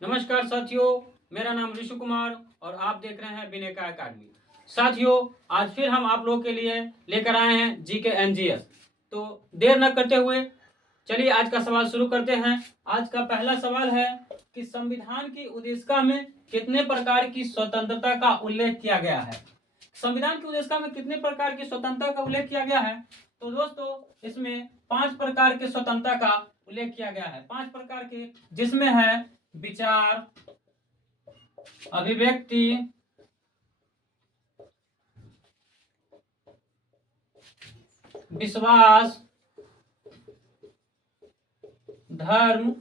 नमस्कार साथियों, मेरा नाम ऋषि कुमार और आप देख रहे हैं बिनेका अकादमी। साथियों, आज फिर हम आप लोगों के लिए लेकर आए हैं जीके एनजीएस। तो देर न करते हुए चलिए आज का सवाल शुरू करते हैं। आज का पहला सवाल है कि संविधान की उद्देशिका में कितने प्रकार की स्वतंत्रता का उल्लेख किया गया है। संविधान की उद्देशिका में कितने प्रकार की स्वतंत्रता का उल्लेख किया गया है? तो दोस्तों, इसमें 5 प्रकार के स्वतंत्रता का उल्लेख किया गया है। 5 प्रकार के, जिसमें है विचार, अभिव्यक्ति, विश्वास, धर्म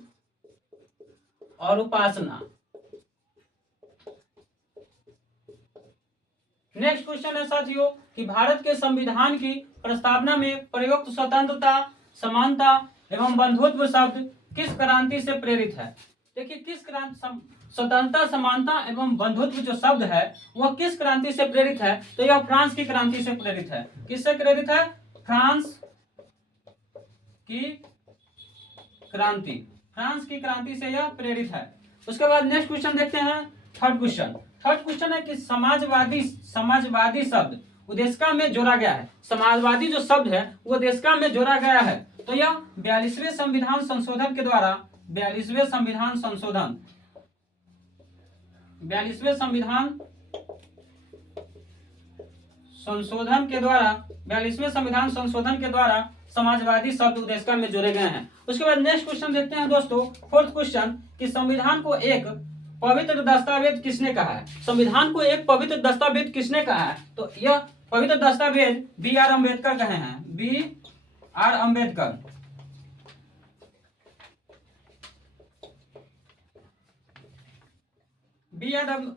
और उपासना। नेक्स्ट क्वेश्चन है साथियों कि भारत के संविधान की प्रस्तावना में प्रयुक्त स्वतंत्रता, समानता एवं बंधुत्व शब्द किस क्रांति से प्रेरित है? देखिए, किस क्रांति, स्वतंत्रता, समानता एवं बंधुत्व जो शब्द है वह किस क्रांति से प्रेरित है? तो यह फ्रांस की क्रांति से प्रेरित है। किससे प्रेरित है? फ्रांस की क्रांति। फ्रांस की क्रांति से यह प्रेरित है। उसके बाद नेक्स्ट क्वेश्चन देखते हैं। थर्ड क्वेश्चन है कि समाजवादी शब्द उद्देशिका में जोड़ा गया है। समाजवादी जो शब्द है वो उद्देशिका में जोड़ा गया है। तो यह 42वें संविधान संशोधन के द्वारा 42वें संविधान संशोधन के द्वारा समाजवादी शब्द उद्देशिका में जोड़े गए हैं। उसके बाद नेक्स्ट क्वेश्चन देखते हैं दोस्तों। फोर्थ क्वेश्चन कि संविधान को एक पवित्र दस्तावेज किसने कहा है? संविधान को एक पवित्र दस्तावेज किसने कहा है? तो यह पवित्र दस्तावेज बी आर अम्बेडकर कहे हैं। बी आर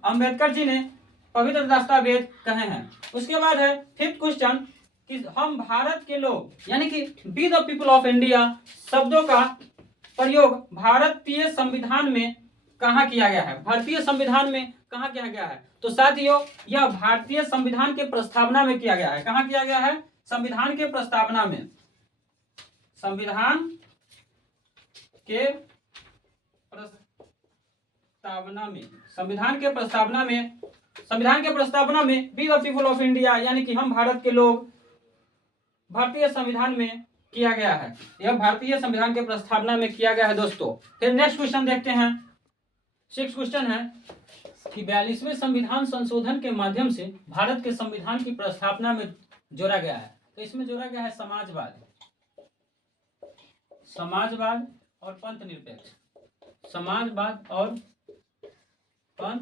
अम्बेडकर जी ने पवित्र दस्तावेज कहे हैं। उसके बाद है फिफ्थ क्वेश्चन कि हम भारत के लोग यानी कि we the people of India शब्दों का प्रयोग भारतीय संविधान में कहाँ किया गया है? भारतीय संविधान में कहाँ किया गया है? तो साथियों, यह भारतीय संविधान के प्रस्तावना में किया गया है। कहाँ किया गया है? संविधान के प्रस्तावना में। संविधान के प्रस्तावना में we the people of India यानी कि हम भारत के लोग भारतीय संविधान में किया गया है। यह भारतीय संविधान के प्रस्तावना में किया गया है दोस्तों। फिर नेक्स्ट क्वेश्चन देखते हैं। 6th क्वेश्चन है कि 42वें संविधान संशोधन के माध्यम से भारत के संविधान की प्रस्तावना में जोड़ा गया है। तो इसमें जोड़ा गया है समाजवाद और पंथ निरपेक्ष। समाजवाद और पंथ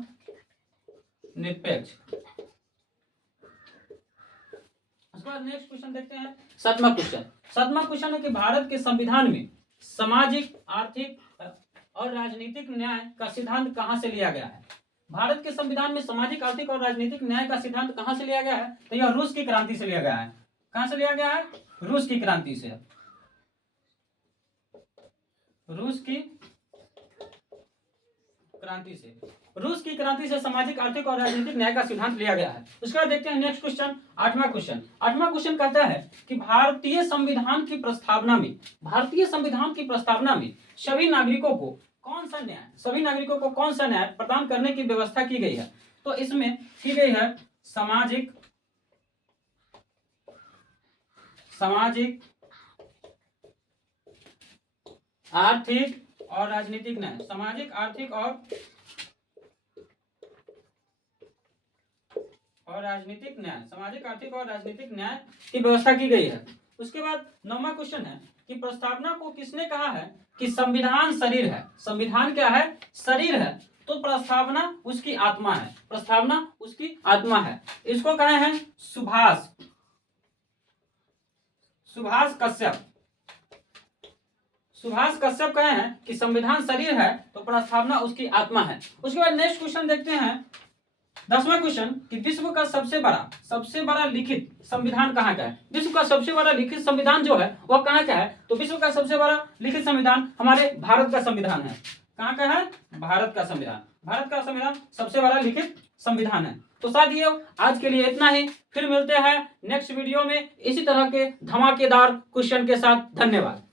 निरपेक्ष। उसके बाद नेक्स्ट क्वेश्चन देखते हैं। 7वां क्वेश्चन है कि भारत के संविधान में सामाजिक, आर्थिक और राजनीतिक न्याय का सिद्धांत कहां से लिया गया है? भारत के संविधान में सामाजिक, आर्थिक और राजनीतिक न्याय का सिद्धांत कहां से लिया गया है? तो यह रूस की क्रांति से लिया गया है। कहां से लिया गया है? रूस की क्रांति से। रूस की क्रांति से सामाजिक, आर्थिक और राजनीतिक न्याय का सिद्धांत लिया गया है। उसके बाद देखते हैं नेक्स्ट क्वेश्चन। 8वां क्वेश्चन कहता है कि भारतीय संविधान की प्रस्तावना में सभी नागरिकों को कौन सा न्याय प्रदान करने की व्यवस्था की गई है? तो इसमें की गई है सामाजिक, आर्थिक और राजनीतिक न्याय। सामाजिक, आर्थिक और राजनीतिक न्याय की व्यवस्था की गई है। उसके बाद 9वां क्वेश्चन है कि प्रस्तावना को किसने कहा है कि संविधान शरीर है? संविधान क्या है? शरीर है। तो प्रस्तावना उसकी आत्मा है। इसको कहे हैं सुभाष कश्यप कहे हैं कि संविधान शरीर है तो प्रस्तावना उसकी आत्मा है। उसके बाद नेक्स्ट क्वेश्चन देखते हैं। 10वां क्वेश्चन कि विश्व का सबसे बड़ा लिखित संविधान कहाँ का है? विश्व का सबसे बड़ा लिखित संविधान जो है वह कहाँ का है? तो विश्व का सबसे बड़ा लिखित संविधान हमारे भारत का संविधान है। कहाँ का है? भारत का संविधान सबसे बड़ा लिखित संविधान है। तो साथियों, आज के लिए इतना ही। फिर मिलते हैं नेक्स्ट वीडियो में इसी तरह के धमाकेदार क्वेश्चन के साथ। धन्यवाद।